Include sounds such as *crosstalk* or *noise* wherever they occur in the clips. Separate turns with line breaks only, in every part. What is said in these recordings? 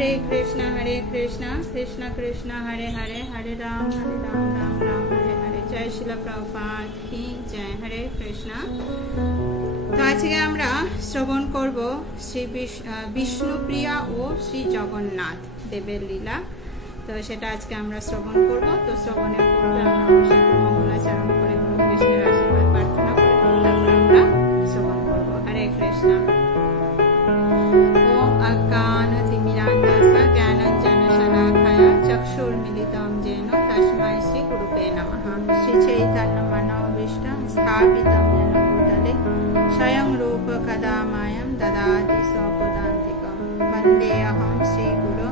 হরে কৃষ্ণ হরে কৃষ্ণ কৃষ্ণ কৃষ্ণ হরে হরে হরে রাম হরে রাম রাম রাম হরে হরে জয় শিলা প্রভুপাত জয় হরে কৃষ্ণ তো আজকে আমরা শ্রবণ করব শ্রী বিষ্ণুপ্রিয়া ও শ্রী জগন্নাথ দেবের লীলা তো সেটা আজকে আমরা শ্রবণ করব তো শ্রবণের পূর্বে আমরা মঙ্গলাচরণ করে গুরু কৃষ্ণের स्थापितं जनभूतले स्वयं रूपकदा मायं ददाति सौपदान्तिकं वन्देऽहं श्रीगुरो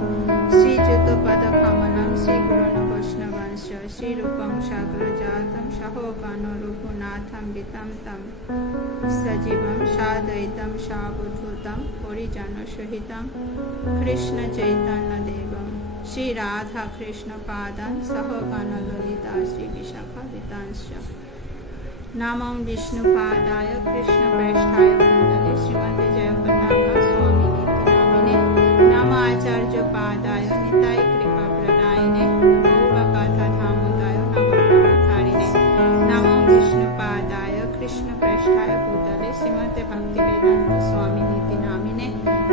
श्रीच्युतपदकमलं श्रीगुरुणवैष्णवंश श्रीरूपं शक्रजातं सहोपानुरूपनाथं वितं तं सजीवं साद्वैतं सावधूतं परिजनसहितं कृष्णचैतन्यदेवम् श्रीराधाकृष्णपादान् सह गणललिता श्रीविशाखादितांश्च নামং বিষ্ণুপাদায় কৃষ্ণপ্রেষ্ঠায় ভূতলে শ্রীমতে জয়পতাকা স্বামী নিত্যনামিনে নাম আচার্য পাদায় নিতাই কৃপা প্রদায়নে গৌরকথা ধামোদায় নমকারিণে নামং বিষ্ণুপাদায় কৃষ্ণপ্রেষ্ঠায় ভূতলে শ্রীমতে ভক্তি বেদান্ত স্বামী নিত্যনামিনে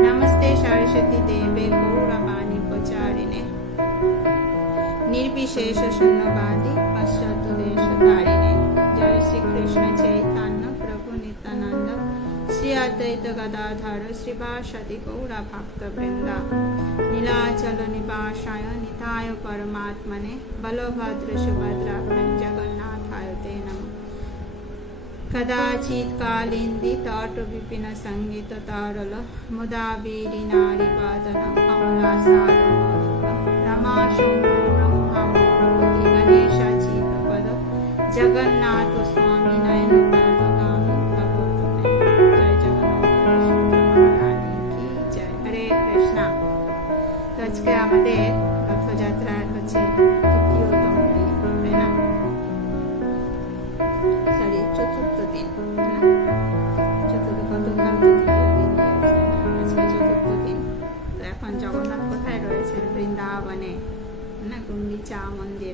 নমস্তে সরস্বতী দেবে গৌরবাণী প্রচারিণে নির্বিশেষ শূন্যবাদী পাশ্চাত্য দেশ তারি अद्वैत गदाधर श्रीवासदि गौरा भक्त वृंदा नीलाचल निवासाय निताय परमात्मने बलभद्र सुभद्राभ्य जगन्नाथाय ते नम कदाचित नमः कदाचित् कालिन्दी तटविपिनसङ्गीततरल मुदा वीरिनारिवादनम् अमुलासारो रमाशङ्करं गणेश जगन्नाथ स्वामी नयन আজকে আমাদের রথযাত্রার হচ্ছে সরি হ্যাঁ? চতুর্থ দিন হ্যাঁ? চতুর্থ হ্যাঁ, আজকে চতুর্থ দিন তো এখন জগন্নাথ কোথায় বৃন্দাবনে মন্দির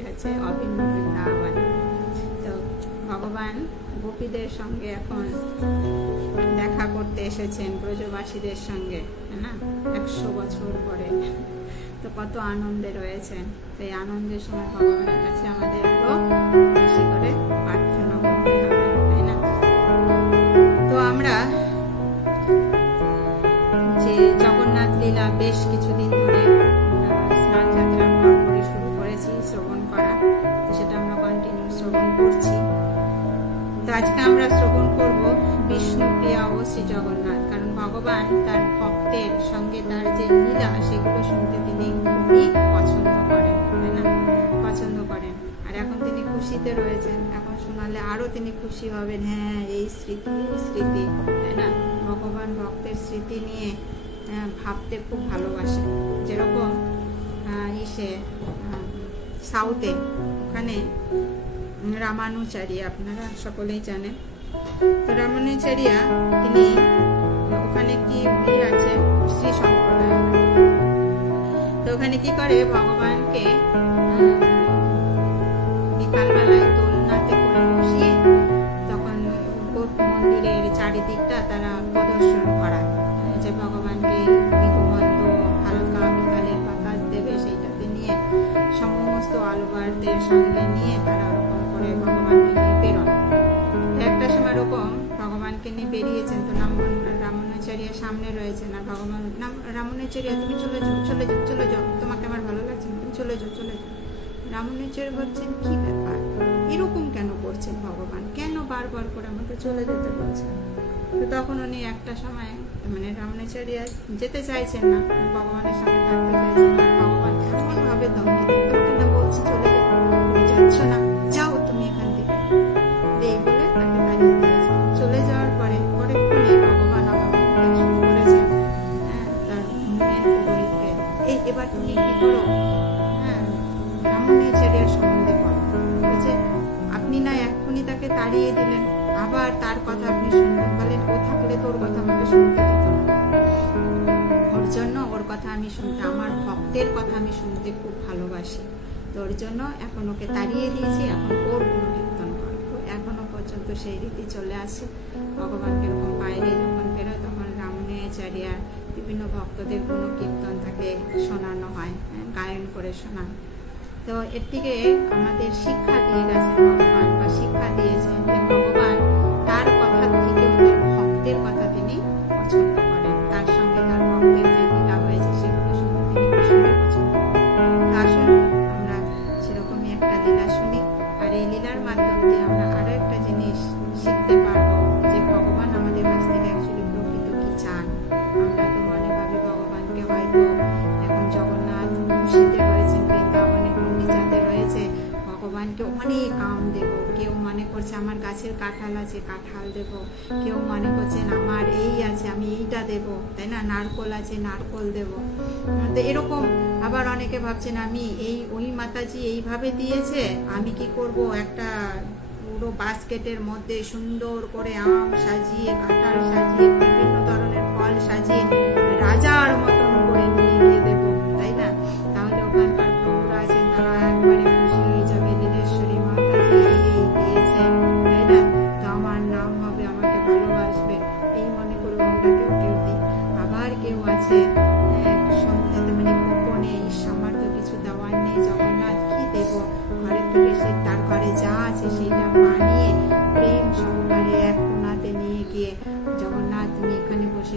তো ভগবান গোপীদের সঙ্গে এখন দেখা করতে এসেছেন ব্রজবাসীদের সঙ্গে না একশো বছর পরে তো কত আনন্দে রয়েছেন তো এই আনন্দের সময় ভগবানের কাছে আমাদের বেশি করে প্রার্থনা করতে হবে তাই না তো আমরা যে জগন্নাথ লীলা বেশ কিছুদিন ধরে করে শুরু করেছি শ্রবণ করা তো সেটা আমরা কন্টিনিউ শ্রবণ করছি তো আজকে আমরা শ্রবণ করব বিষ্ণুপ্রিয়া ও শ্রী জগন্নাথ কারণ ভগবান তার ভক্তের সঙ্গে তার যে লীলা সেগুলো শুনতে তিনি খুবই পছন্দ করেন তাই না পছন্দ করেন আর এখন তিনি খুশিতে রয়েছেন এখন শোনালে আরও তিনি খুশি হবেন হ্যাঁ এই স্মৃতি স্মৃতি তাই না ভগবান ভক্তের স্মৃতি নিয়ে হ্যাঁ, ভাবতে খুব ভালোবাসে যেরকম ইসে সাউথে ওখানে রামানুচারী আপনারা সকলেই জানেন রামানুচারিয়া তিনি ওখানে কি বিয়ে আছে শ্রী সম্প্রদায় তো ওখানে কি করে ভগবানকে বিকালবেলায় দোলনাতে করে বসিয়ে তখন মন্দিরের চারিদিকটা তারা প্রদর্শন করায় যে ভগবানকে দিগন্ত হালকা বিকালের পাতা দেবে সেইটাতে নিয়ে সমস্ত আলোবারদের সঙ্গে নিয়ে তারা বেরিয়েছেন তো নাম রামনাচারিয়া সামনে রয়েছে না ভগবান নাম রামনাচারিয়া তুমি চলে যাও চলে যাও চলে যাও তোমাকে আমার ভালো লাগছে না তুমি চলে যাও চলে যাও রামনাচার্য বলছেন কি ব্যাপার এরকম কেন করছেন ভগবান কেন বারবার করে আমাকে চলে যেতে বলছেন তো তখন উনি একটা সময় মানে রামনাচারিয়া যেতে চাইছেন না ভগবানের সামনে থাকতে চাইছেন ভগবান এমনভাবে দমকে বলছে চলে যাচ্ছ না করো হ্যাঁ এমন সম্বন্ধে করো বলছে আপনি না এক্ষুনি তাকে তাড়িয়ে দিলেন আবার তার কথা আপনি শুনবেন বলেন ও থাকলে তোর কথা আমাকে শুনতে ওর জন্য ওর কথা আমি শুনতে আমার ভক্তের কথা আমি শুনতে খুব ভালোবাসি তোর জন্য এখন ওকে তাড়িয়ে দিয়েছি এখন ওর গুণ কীর্তন করো এখনো পর্যন্ত সেই রীতি চলে আসে ভগবানকে এরকম বাইরে বিভিন্ন ভক্তদের কোনো কীর্তন তাকে শোনানো হয় গায়ন করে শোনায় তো এর থেকে আমাদের শিক্ষা দিয়ে গেছেন ভগবান বা শিক্ষা দিয়েছেন যে ভগবান গাছের কাঁঠাল আছে কাঁঠাল দেব কেউ মনে করছেন আমার এই আছে আমি এইটা দেব তাই না নারকোল আছে নারকোল দেব তো এরকম আবার অনেকে ভাবছেন আমি এই ওই মাতাজি এইভাবে দিয়েছে আমি কি করব একটা পুরো বাস্কেটের মধ্যে সুন্দর করে আম সাজিয়ে কাঁঠাল সাজিয়ে বিভিন্ন ধরনের ফল সাজিয়ে রাজার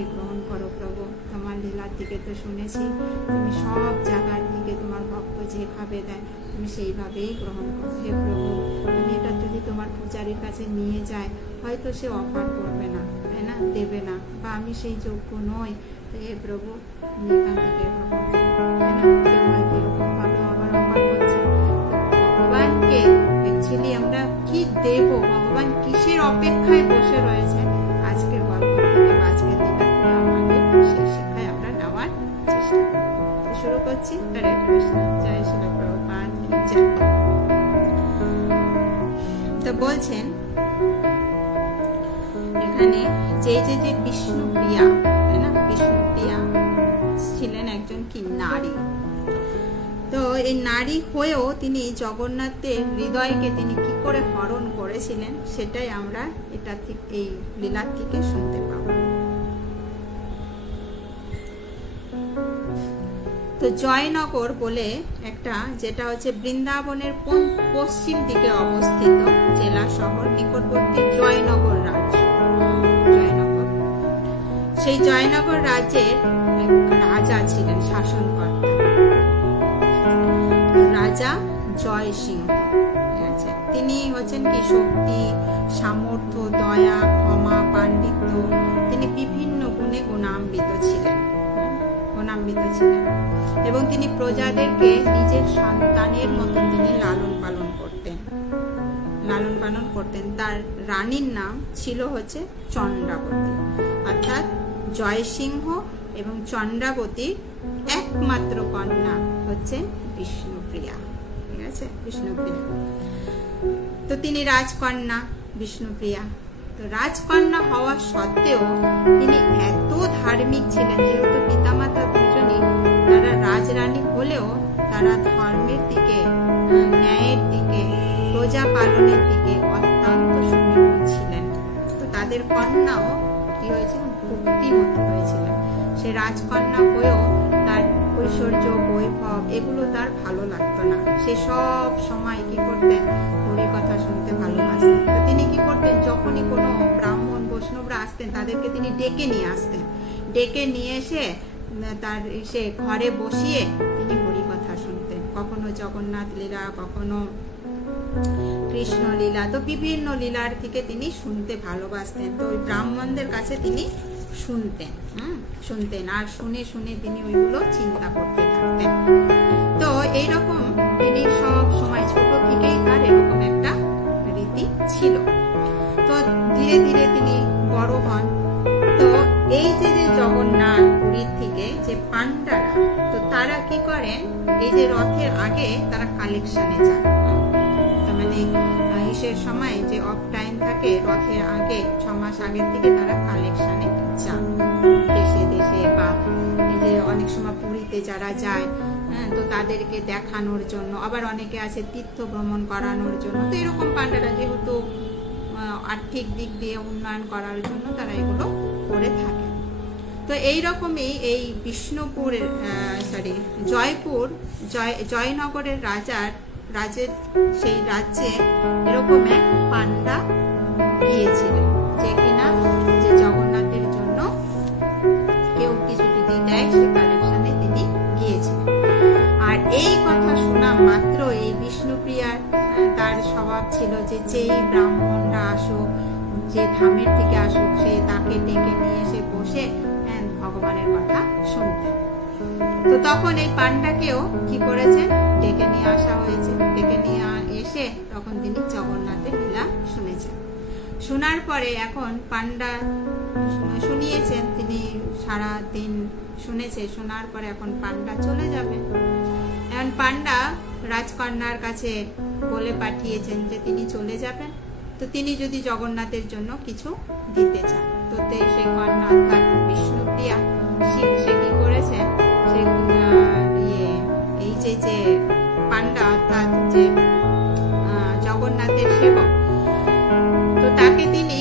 দিকে গ্রহণ করো প্রভু তোমার লীলার দিকে তো শুনেছি তুমি সব জায়গার দিকে তোমার ভক্ত যেভাবে দেয় তুমি সেইভাবেই গ্রহণ করো হে প্রভু তুমি এটা যদি তোমার পূজারীর কাছে নিয়ে যায় হয়তো সে অফার করবে না তাই না দেবে না বা আমি সেই যোগ্য নই তো হে প্রভু তুমি এখান থেকে গ্রহণ করো ভগবানকে অ্যাকচুয়ালি আমরা কি দেব ভগবান কিসের অপেক্ষায় বসে রয়েছে যাচ্ছি হরে কৃষ্ণ জয় শিল তো বলছেন এখানে যে যে যে বিষ্ণুপ্রিয়া তাই না বিষ্ণুপ্রিয়া ছিলেন একজন কি নারী তো এই নারী হয়েও তিনি জগন্নাথের হৃদয়কে তিনি কি করে হরণ করেছিলেন সেটাই আমরা এটা এই লীলার থেকে শুনতে পাবো তো জয়নগর বলে একটা যেটা হচ্ছে বৃন্দাবনের পশ্চিম দিকে অবস্থিত জেলা শহর নিকটবর্তী জয়নগর রাজ্য জয়নগর সেই জয়নগর রাজ্যের রাজা ছিলেন শাসন রাজা জয় সিংহ তিনি হচ্ছেন কি শক্তি সামর্থ্য দয়া ক্ষমা পাণ্ডিত্য তিনি বিভিন্ন গুণে গুণাম্বিত ছিলেন গুণাম্বিত ছিলেন এবং তিনি প্রজাদেরকে নিজের সন্তানের মতো তিনি লালন পালন করতেন লালন পালন করতেন তার রানীর নাম ছিল হচ্ছে চন্দ্রাবতী অর্থাৎ জয়সিংহ এবং চন্দ্রাবতীর একমাত্র কন্যা হচ্ছে বিষ্ণুপ্রিয়া ঠিক আছে বিষ্ণুপ্রিয়া তো তিনি রাজকন্যা বিষ্ণুপ্রিয়া তো রাজকন্যা হওয়া সত্ত্বেও তিনি এত ধার্মিক ছিলেন যেহেতু পিতামাতা রাজরানী হলেও তারা ধর্মের দিকে ন্যায়ের দিকে প্রজা পালনের দিকে অত্যন্ত সুনিপুণ ছিলেন তো তাদের কন্যাও কি হয়েছিল ভক্তিমত হয়েছিল সে রাজকন্যা হয়েও তার ঐশ্বর্য বৈভব এগুলো তার ভালো লাগতো না সে সব সময় কি করতেন হরি কথা শুনতে ভালোবাসতেন তো তিনি কি করতেন যখনই কোনো ব্রাহ্মণ বৈষ্ণবরা আসতেন তাদেরকে তিনি ডেকে নিয়ে আসতেন ডেকে নিয়ে এসে তার সে ঘরে বসিয়ে তিনি হরিকথা শুনতেন কখনো জগন্নাথ লীলা কখনো কৃষ্ণ লীলা তো বিভিন্ন লীলার থেকে তিনি শুনতে ভালোবাসতেন তো ওই ব্রাহ্মণদের কাছে তিনি শুনতেন হুম শুনতেন আর শুনে শুনে তিনি ওইগুলো চিন্তা করতে থাকতেন তো এইরকম তিনি সব সময় ছোট থেকেই তার এরকম একটা রীতি ছিল তো ধীরে ধীরে তিনি বড় হন তো এই যে যে পান্ডারা তো তারা কি করেন এই যে রথের আগে তারা কালেকশনে যান মানে ইসের সময় যে অফ টাইম থাকে রথের আগে ছ মাস আগের থেকে তারা কালেকশনে যান দেশে দেশে বা এই যে অনেক সময় পুরীতে যারা যায় হ্যাঁ, তো তাদেরকে দেখানোর জন্য আবার অনেকে আছে তীর্থ ভ্রমণ করানোর জন্য তো এরকম পান্ডারা যেহেতু আর্থিক দিক দিয়ে উন্নয়ন করার জন্য তারা এগুলো করে থাকে তো এই রকমই এই বিষ্ণুপুরের সরি জয়পুর জয় জয়নগরের রাজার রাজের সেই রাজ্যে এরকমের ভগবানের কথা শুনতে তো তখন এই পান্ডাকেও কি করেছে ডেকে নিয়ে আসা হয়েছে ডেকে নিয়ে এসে তখন তিনি জগন্নাথের লীলা শুনেছেন শোনার পরে এখন পান্ডা শুনিয়েছেন তিনি সারা দিন শুনেছে শোনার পরে এখন পান্ডা চলে যাবে এখন পান্ডা রাজকন্যার কাছে বলে পাঠিয়েছেন যে তিনি চলে যাবেন তো তিনি যদি জগন্নাথের জন্য কিছু দিতে চান তো সেই কন্যা অর্থাৎ বিষ্ণু প্রিয়া সে কি করেছেন সে ইয়ে, এই যে যে পান্ডা অর্থাৎ যে জগন্নাথের সেবক তো তাকে তিনি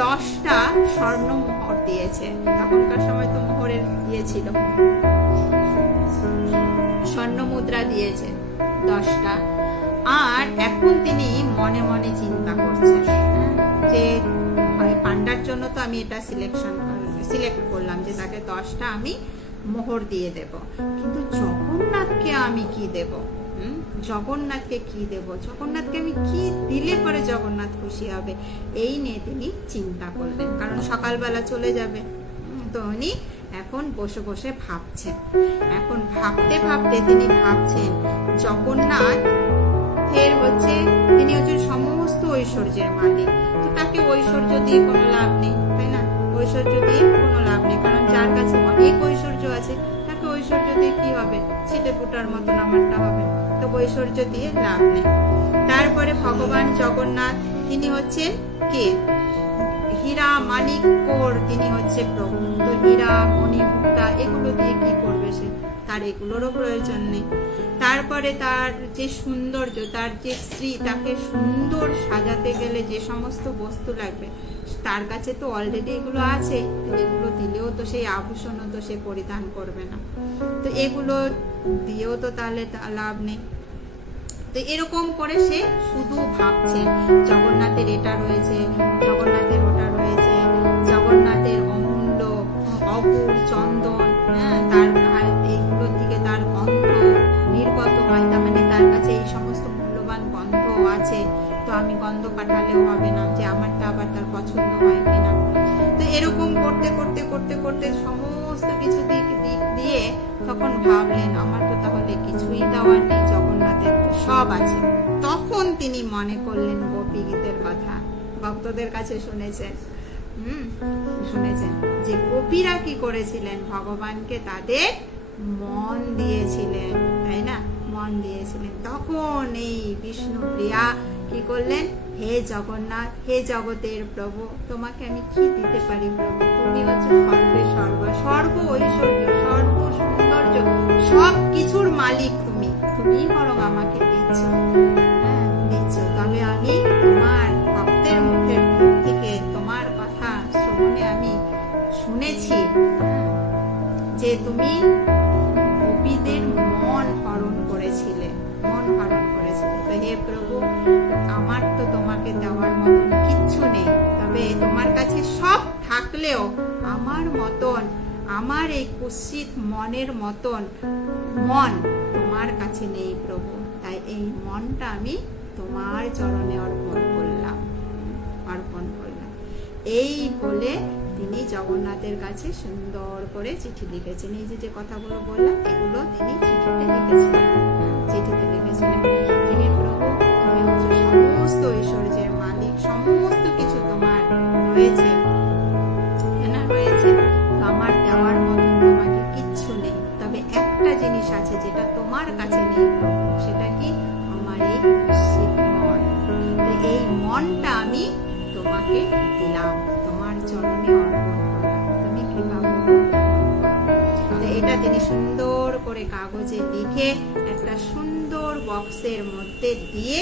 দশটা স্বর্ণ মোহর দিয়েছে তখনকার সময় তো মোহরের ইয়ে ছিল স্বর্ণ মুদ্রা দিয়েছে দশটা আর এখন তিনি মনে মনে চিন্তা করছেন যে পান্ডার জন্য তো আমি এটা সিলেকশন সিলেক্ট করলাম যে তাকে দশটা আমি মোহর দিয়ে দেব কিন্তু জগন্নাথকে আমি কি দেব জগন্নাথকে কি দেব জগন্নাথকে আমি কি দিলে পরে জগন্নাথ খুশি হবে এই নিয়ে তিনি চিন্তা করলেন কারণ সকালবেলা চলে যাবে তো উনি এখন বসে বসে ভাবছেন এখন ভাবতে ভাবতে তিনি ভাবছেন জগন্নাথ ফের হচ্ছে তিনি হচ্ছেন সমস্ত ঐশ্বর্যের মালিক তো তাকে ঐশ্বর্য দিয়ে কোনো লাভ নেই তাই না ঐশ্বর্য দিয়ে কোনো লাভ নেই কারণ যার কাছে অনেক ঐশ্বর্য আছে তাকে ঐশ্বর্য দিয়ে কি হবে ছিটে ফুটার মতন আমারটা হবে তো ঐশ্বর্য দিয়ে লাভ নেই তারপরে ভগবান জগন্নাথ তিনি হচ্ছে কে হীরা মানিক কোর তিনি হচ্ছে প্রভু তো হীরা মণি মুক্তা এগুলো দিয়ে কি করবে সে তার এগুলোরও প্রয়োজন নেই তারপরে তার যে সৌন্দর্য তার যে স্ত্রী তাকে সুন্দর সাজাতে গেলে যে সমস্ত বস্তু লাগবে তার কাছে তো অলরেডি এগুলো আছে এগুলো দিলেও তো সেই আভূষণও তো সে পরিধান করবে না তো এগুলো দিয়েও তো তাহলে লাভ নেই তো এরকম করে সে শুধু ভাবছে জগন্নাথের এটা রয়েছে জগন্নাথের ওটা রয়েছে জগন্নাথের অমূল্য অপুর চন্দ্র আমি গন্ধ পাঠালেও হবে না যে আমারটা আবার তার পছন্দ হয় কিনা তো এরকম করতে করতে করতে করতে সমস্ত কিছু দিক দিক দিয়ে তখন ভাবলেন আমার তো তাহলে কিছুই দেওয়ার নেই জগন্নাথের তো সব আছে তখন তিনি মনে করলেন গোপী গীতের কথা ভক্তদের কাছে শুনেছেন হুম শুনেছেন যে গোপীরা কি করেছিলেন ভগবানকে তাদের মন দিয়েছিলেন তাই না মন দিয়েছিলেন তখন এই বিষ্ণুপ্রিয়া কি করলেন হে জগন্নাথ হে জগতের প্রভু তোমাকে আমি কি দিতে পারি প্রভু তুমি হচ্ছে সর্বে সর্ব সর্ব ঐশ্বর্য সর্ব সৌন্দর্য সব কিছুর মালিক তুমি তুমি বরং আমাকে দিচ্ছ হ্যাঁ তবে আমি তোমার ভক্তের থেকে তোমার কথা আমি শুনেছি যে তুমি হে প্রভু আমার তো তোমাকে দেওয়ার মতন কিচ্ছু নেই তবে তোমার কাছে সব থাকলেও আমার মতন আমার এই কুৎসিত মনের মতন মন তোমার কাছে নেই প্রভু তাই এই মনটা আমি তোমার চরণে অর্পণ করলাম অর্পণ করলাম এই বলে তিনি জগন্নাথের কাছে সুন্দর করে চিঠি লিখেছেন এই যে যে কথাগুলো বললাম এগুলো তিনি চিঠিতে লিখেছিলেন চিঠিতে লিখেছিলেন সমস্ত ঐশ্বর্যের মালিক সমস্ত কিছু তোমার রয়েছে একটা জিনিস আছে যেটা তোমার কাছে নেই সেটা কি আমার এই মন এই মনটা আমি তোমাকে দিলাম তোমার চরণে তুমি কৃপা এটা তিনি সুন্দর করে কাগজে লিখে একটা সুন্দর বক্সের মধ্যে দিয়ে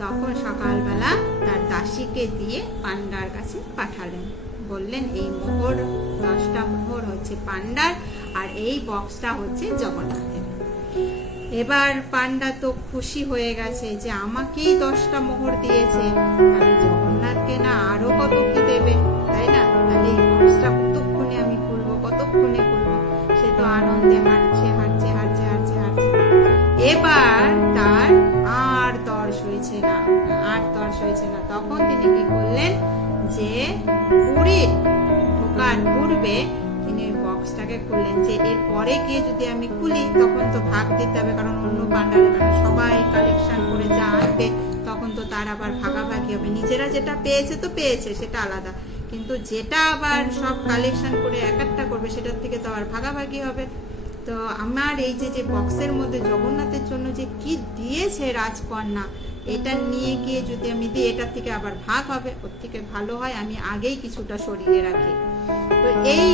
তখন সকালবেলা তার দাসীকে দিয়ে পান্ডার কাছে পাঠালেন বললেন এই মোহর দশটা মোহর হচ্ছে পান্ডার আর এই বক্সটা হচ্ছে জগন্নাথের এবার পান্ডা তো খুশি হয়ে গেছে যে আমাকেই দশটা মোহর দিয়েছে তাহলে জগন্নাথকে না আরো কত কি দেবে তাই না তাহলে এই বক্সটা কতক্ষণে আমি খুলবো কতক্ষণে খুলবো সে তো আনন্দে হাঁটছে হাঁটছে হাঁটছে হাঁটছে হাঁটছে এবার তা তর হয়েছে না তখন তিনি কি করলেন যে বুড়ির ঢোকার পূর্বে তিনি ওই বক্সটাকে খুললেন যে এর পরে গিয়ে যদি আমি খুলি তখন তো ভাগ দিতে হবে কারণ অন্য পান্ডারে সবাই কালেকশন করে যা আনবে তখন তো তার আবার ভাগাভাগি হবে নিজেরা যেটা পেয়েছে তো পেয়েছে সেটা আলাদা কিন্তু যেটা আবার সব কালেকশন করে এক একটা করবে সেটার থেকে তো আবার ভাগাভাগি হবে তো আমার এই যে যে বক্সের মধ্যে জগন্নাথের জন্য যে কি দিয়েছে রাজকন্যা এটা নিয়ে গিয়ে যদি আমি দিই এটার থেকে আবার ভাগ হবে ওর থেকে ভালো হয় আমি আগেই কিছুটা শরীরে রাখি তো এই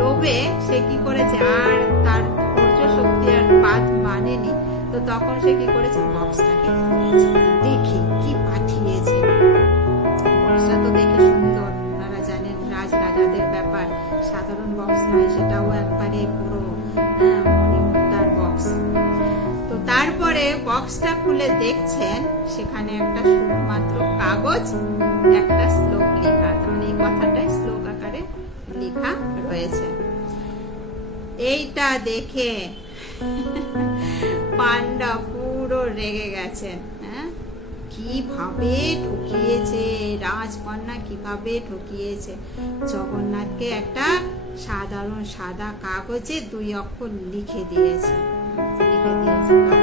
লোভে সে কি করেছে আর তার ধৈর্য শক্তি আর পাত মানেনি তো তখন সে কি করেছে বক্সটাকে দেখি কি পাঠিয়েছে বক্সটা তো দেখে সুন্দর আপনারা জানেন রাজ রাজাদের ব্যাপার সাধারণ বক্স নয় সেটাও একবারে পুরো করে বক্সটা খুলে দেখছেন সেখানে একটা শুধুমাত্র কাগজ একটা শ্লোক লেখা মানে এই কথাটাই শ্লোক আকারে লেখা রয়েছে এইটা দেখে *laughs* পান্ডা পুরো রেগে গেছেন হ্যাঁ কিভাবে ঠকিয়েছে রাজকন্যা কিভাবে ঠকিয়েছে জগন্নাথকে একটা সাধারণ সাদা কাগজে দুই অক্ষর লিখে দিয়েছে লিখে দিয়েছে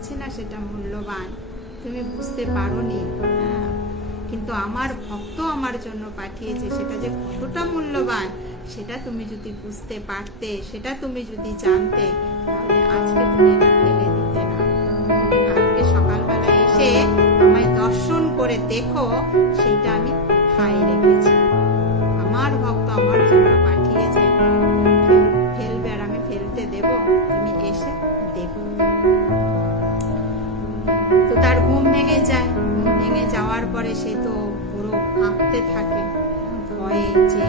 পাচ্ছে না সেটা মূল্যবান তুমি বুঝতে পারো নি হ্যাঁ। কিন্তু আমার ভক্ত আমার জন্য পাঠিয়েছে সেটা যে কতটা মূল্যবান সেটা তুমি যদি বুঝতে পারতে সেটা তুমি যদি জানতে তাহলে আজকে তুমি ফেলে দিতে না আজকে সকালবেলা এসে আমায় দর্শন করে দেখো সেটা আমি খাই রেখেছি করে সে তো পুরো কাঁপতে থাকে ভয়ে যে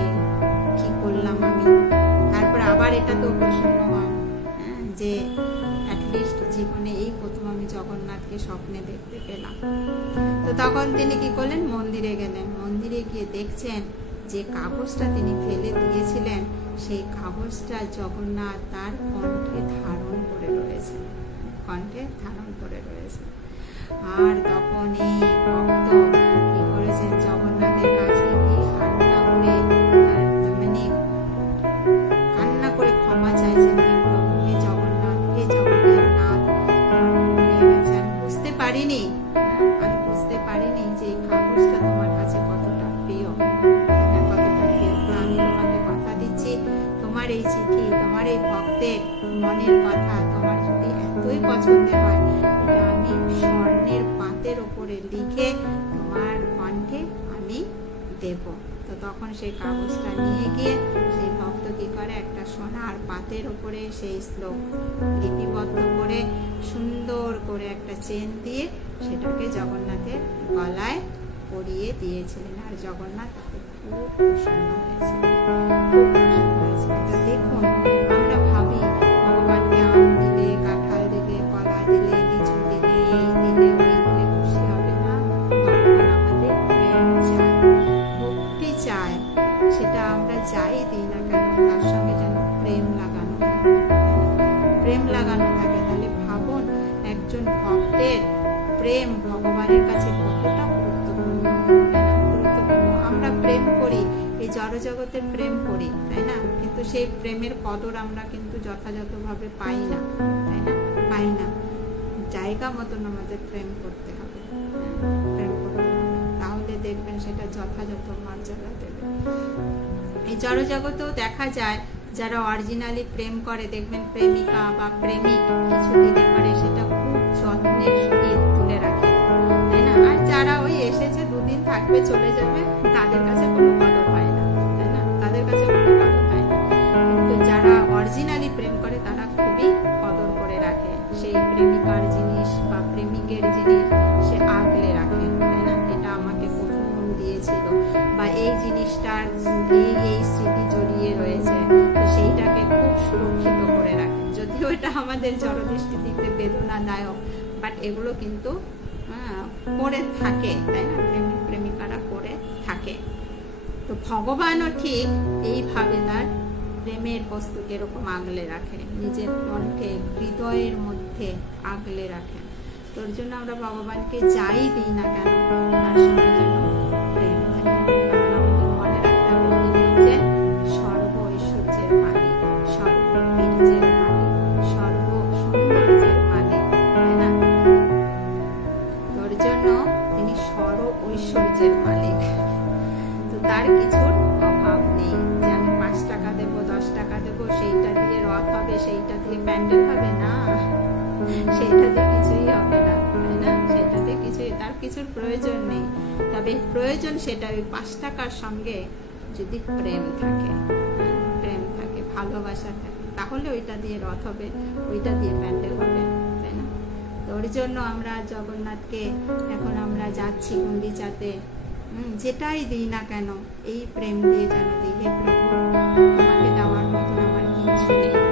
কি করলাম আমি তারপর আবার এটা তো প্রসন্ন হয় হ্যাঁ, যে অ্যাটলিস্ট জীবনে এই প্রথম আমি জগন্নাথকে স্বপ্নে দেখতে পেলাম তো তখন তিনি কি করলেন মন্দিরে গেলেন মন্দিরে গিয়ে দেখছেন যে কাগজটা তিনি ফেলে দিয়েছিলেন সেই কাগজটা জগন্নাথ তার কণ্ঠে ধারণ করে রয়েছে কণ্ঠে ধারণ করে রয়েছে আর তখন এই ভক্ত স্বর্ণের কথা তোমার যদি এতই পছন্দ হয় এটা আমি স্বর্ণের পাতের ওপরে লিখে তোমার কণ্ঠে আমি দেব তো তখন সেই কাগজটা নিয়ে গিয়ে সেই ভক্ত কী করে একটা সোনার পাতের ওপরে সেই শ্লোক লিপিবদ্ধ করে সুন্দর করে একটা চেন দিয়ে সেটাকে জগন্নাথের গলায় পরিয়ে দিয়েছিলেন আর জগন্নাথ খুব প্রসন্ন হয়েছিল দেখুন এই জড়জগতে প্রেম করি তাই না কিন্তু সেই প্রেমের কদর আমরা কিন্তু যথাযথভাবে পাই না তাই না পাই না জায়গা মতন আমাদের প্রেম করতে হবে প্রেম করতে তাহলে দেখবেন সেটা যথাযথ মর্যাদা দেবে এই জড়জগতেও দেখা যায় যারা অরিজিনালি প্রেম করে দেখবেন প্রেমিকা বা প্রেমিক কিছু দিতে পারে সেটা খুব যত্নের তুলে রাখে তাই না আর যারা ওই এসেছে দুদিন থাকবে চলে যাবে তাদের কাছে কোনো আমার এই স্মৃতি জড়িয়ে রয়েছে সেইটাকে খুব সুরক্ষিত করে রাখে যদিও এটা আমাদের জড়দৃষ্টিতে বেদনাদায়ক বাট এগুলো কিন্তু করে থাকে তাই না প্রেমিক প্রেমিকারা করে থাকে তো ভগবানও ঠিক এইভাবে তার প্রেমের বস্তুকে এরকম আগলে রাখে নিজের মনকে হৃদয়ের মধ্যে আগলে রাখে তোর জন্য আমরা ভগবানকে যাই দিই না কেন তার সঙ্গে আর কিছুর অভাব নেই যেন পাঁচ টাকা দেবো দশ টাকা দেবো সেইটা দিয়ে রথ হবে সেইটা দিয়ে প্যান্ডেল হবে না সেটাতে কিছুই হবে না তাই না সেটাতে কিছুই তার কিছুর প্রয়োজন নেই তবে প্রয়োজন সেটা ওই পাঁচ টাকার সঙ্গে যদি প্রেম থাকে প্রেম থাকে ভালোবাসা থাকে তাহলে ওইটা দিয়ে রথ হবে ওইটা দিয়ে প্যান্ডেল হবে তাই না তো ওর জন্য আমরা জগন্নাথকে এখন আমরা যাচ্ছি গুন্ডিচাতে যেটাই দিই না কেন এই প্রেম দিয়ে যেন দিই হে প্রভু তোমাকে দেওয়ার মতন আমার কিচ্ছু নেই